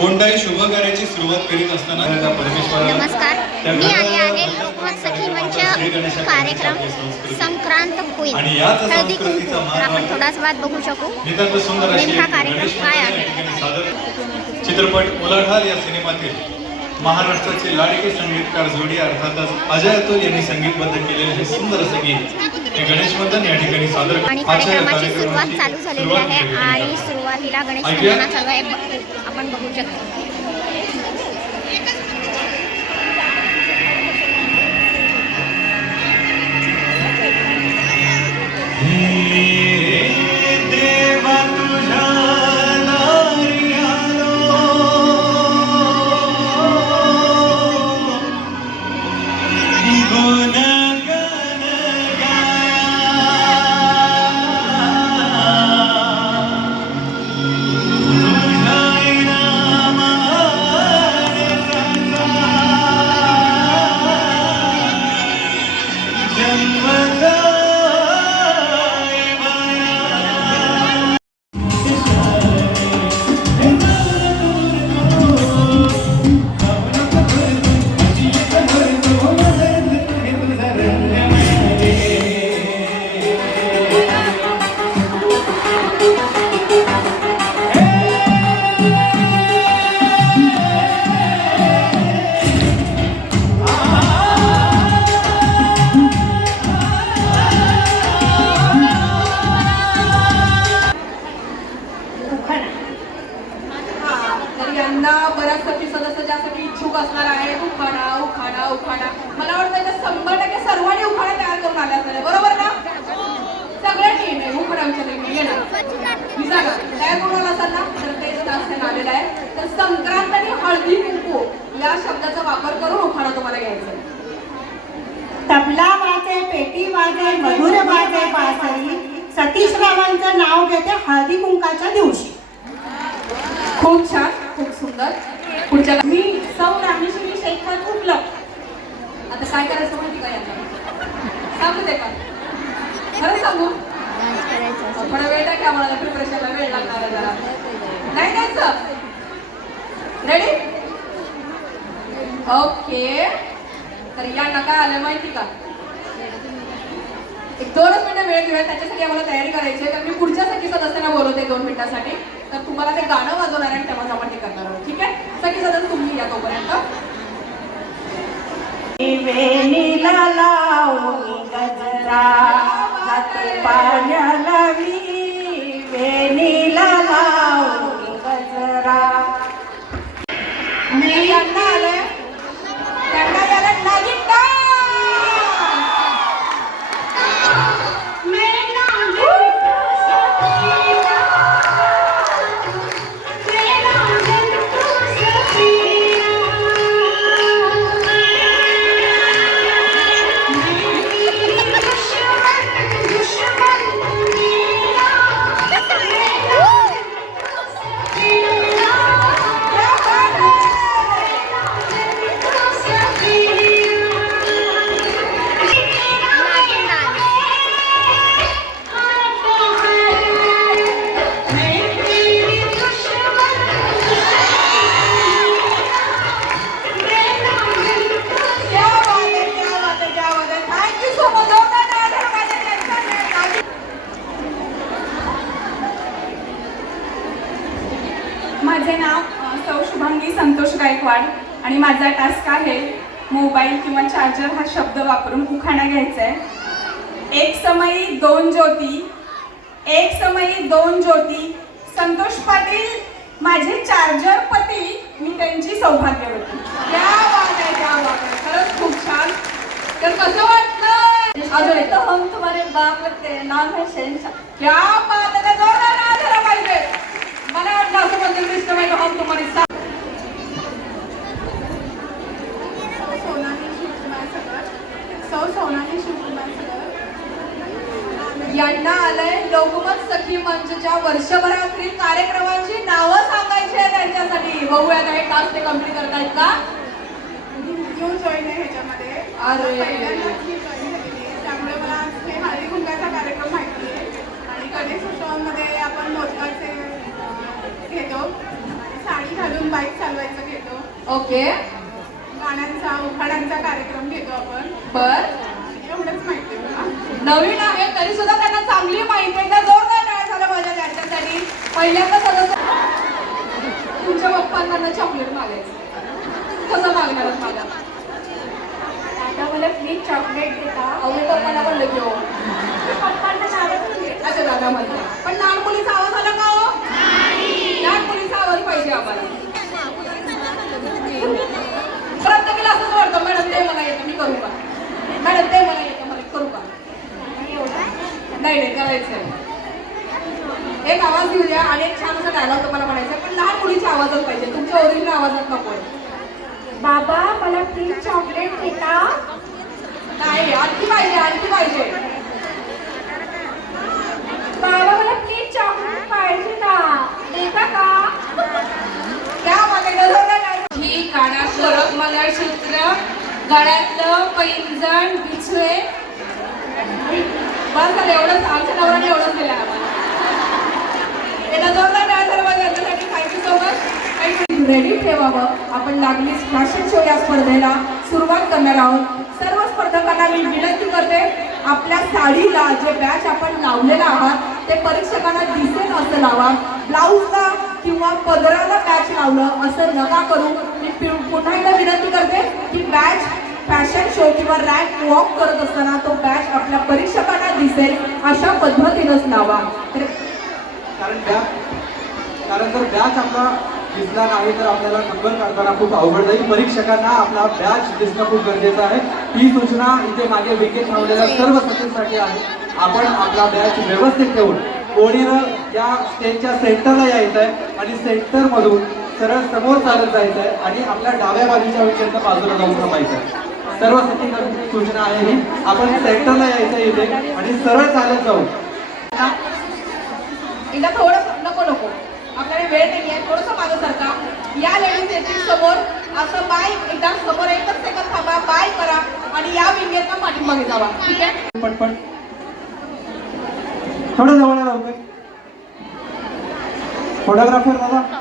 कोणत्याही शुभ कार्याची सुरुवात करीत असताना नमस्कार मी आली आहे लोकमत सखी मंच कार्यक्रम. संक्रांत हळदी कुंकू तर आपण थोडाच बाद बघू शकू नितांत सुंदर अशी नेमका एक कार्यक्रम गणेश काय आहे? चित्रपट उलाढाल या सिनेमातील महाराष्ट्राचे लाडके संगीतकार जोडी अर्थातच अजय अतुल यांनी संगीतबद्ध केलेले हे सुंदर असं आणि कार्यक्रमाची सुरुवात चालू झालेली आहे आणि. सुरुवातीला गणेश? वंदना चालू आहे ब- आपण बघू शकतो तबला वाजे पेटी वाजे मधुर वाजे बासरी. सतीश रावांचं नाव घेते हळदी कुंकाच्या दिवशी. खूप छान खूप सुंदर. पुढच्या मी सौ रामेश्वरी शेखर कुठलं आता काय करायचं माहिती का यांना? सांगू दे का? खरं सांगू. थोडा वेळ द्या की आम्हाला प्रिपरेशनला वेळ लागणार जरा. नाही द्यायचं? रेडी ओके तर यांना काय आलं माहिती का? एक दोनच मिनिटं वेळ घेऊया त्याच्यासाठी आम्हाला तयारी करायची आहे. तर मी पुढच्या सखी सदस्यांना बोलवते दोन मिनिटांसाठी. तर तुम्हाला ते गाणं वाजवणार आहे आणि तेव्हाच आपण ते करणार आहोत. ठीक आहे? सखी सदस्य तुम्ही या तोपर्यंत. गायकवाड आणि माझा टास्क आहे मोबाईल किंवा चार्जर हा शब्द वापरून उखाणा घ्यायचा आहे. एक समयी दोन ज्योती एक समयी दोन ज्योती. संतोष पाटील माझे चार्जर पती मी त्यांची सौभाग्यवती क्या बात है क्या बात है खरंच खूप छान. तर कसं वाटलं अजून हम तुम्हारे बाप लगते हैं. नाम है शहनशाह. क्या बात है जोरदार टाळ्या झाला पाहिजे मला वाटलं असं म्हणजे कृष्ण माहिती हम तुम्हाला सा- सोनाली शिवकुमार सगळं सौ सोनाली शिवकुमार सगळं यांना आलंय लोकमत सखी मंचच्या वर्षभरातील कार्यक्रमांची नावं सांगायची आहे त्यांच्यासाठी बघूया काय टास्क ते कंप्लीट करतायत का? न्यू जॉईन आहे ह्याच्यामध्ये अरे. त्यामुळे मला हे हळदी कुंकाचा कार्यक्रम माहिती आहे आणि गणेश उत्सवामध्ये आपण मोदकाचे घेतो साडी घालून बाईक चालवायचं घेतो ओके गाण्यांचा उखाण्यांचा कार्यक्रम घेतो आपण. बर. एवढंच माहिती. नवीन आहे तरी सुद्धा त्यांना चांगली माहिती आहे का जोरदार टाळ्या झाला माझ्या त्यांच्यासाठी. पहिल्यांदा सदस्य तुमच्या पप्पांना ना चॉकलेट मागायचं कसं मागणार मला आता मला प्लीज चॉकलेट देता अहो मी पप्पांना म्हणलं की हो पप्पांना नावं ठेवले. अच्छा दादा म्हणते पण लहान मुलीचा आवाज आला का हो लहान मुलीचा आवाज पाहिजे आम्हाला प्रत्येकाला असंच वाटतं मॅडम ते मला येतं मी करू का मॅडम ते मला येतं मला करू का करायचंय एक आवाज घेऊ द्या आणि एक छान असा डायलॉग तुम्हाला म्हणायचा. पण लहान मुलीच्या आवाजात पाहिजे. तुमच्या ओरिजिनल आवाजात नको बाबा मला प्लीज चॉकलेट देता नाही आणखी पाहिजे आणखी पाहिजे. बाबा मला प्लीज चॉकलेट पाहिजे का? देता का त्या मला ही कानात मंगळसूत्र गळ्यातलं पैंजण बिछवे बस झालं एवढंच. आमच्या नवऱ्याने एवढंच दिलं आम्हाला. याला जोरदार काय झाला पाहिजे याच्यासाठी थँक्यू सो मच रेडी ठेवावं. आपण लागलीच फॅशन शो या स्पर्धेला. सुरुवात करणार आहोत. सर्व स्पर्धकांना मी विनंती करते आपल्या साडीला जे बॅच आपण लावलेला आहात ते परीक्षकांना दिसेल असं लावा. ब्लाऊजला किंवा पदराला बॅच लावलं असं नका करू. मी पुन्हा एकदा विनंती करते की बॅच फॅशन शो किंवा रॅक वॉक करत असताना तो बॅच आपल्या परीक्षकांना दिसेल अशा पद्धतीनंच लावा. कारण बॅच कारण जर बॅच आपला दिसला नाही तर आपल्याला नंबर काढताना खूप अवघड जाईल. परीक्षकांना आपला बॅच दिसणं खूप गरजेचं आहे. ही सूचना इथे मागे विकेट लावलेल्या सर्व सचिनसाठी आहे. आपण आपला बॅच व्यवस्थित ठेवून ओढीनं या स्टेजच्या सेंटरला यायचं आहे आणि सेंटरमधून सरळ समोर चालत जायचं आहे आणि आपल्या डाव्या बाजूच्या विकेटच्या बाजूला जाऊन थांबायचं आहे सर्व सचिन आहे ही. आपण सेंटरला यायचं इथे आणि सरळ चालत जाऊ. एकदा थोडं नको नको. आपल्याला वेळ नाही आहे थोडंसं मागं सरका. या लेडीज येतील समोर असं बाय एकदा समोर एकच सेकंद थांबा बाय करा आणि या विंगेतनं पाठीमागे जावा. ठीक आहे? पटपट थोडं जवळ फोटोग्राफर दादा?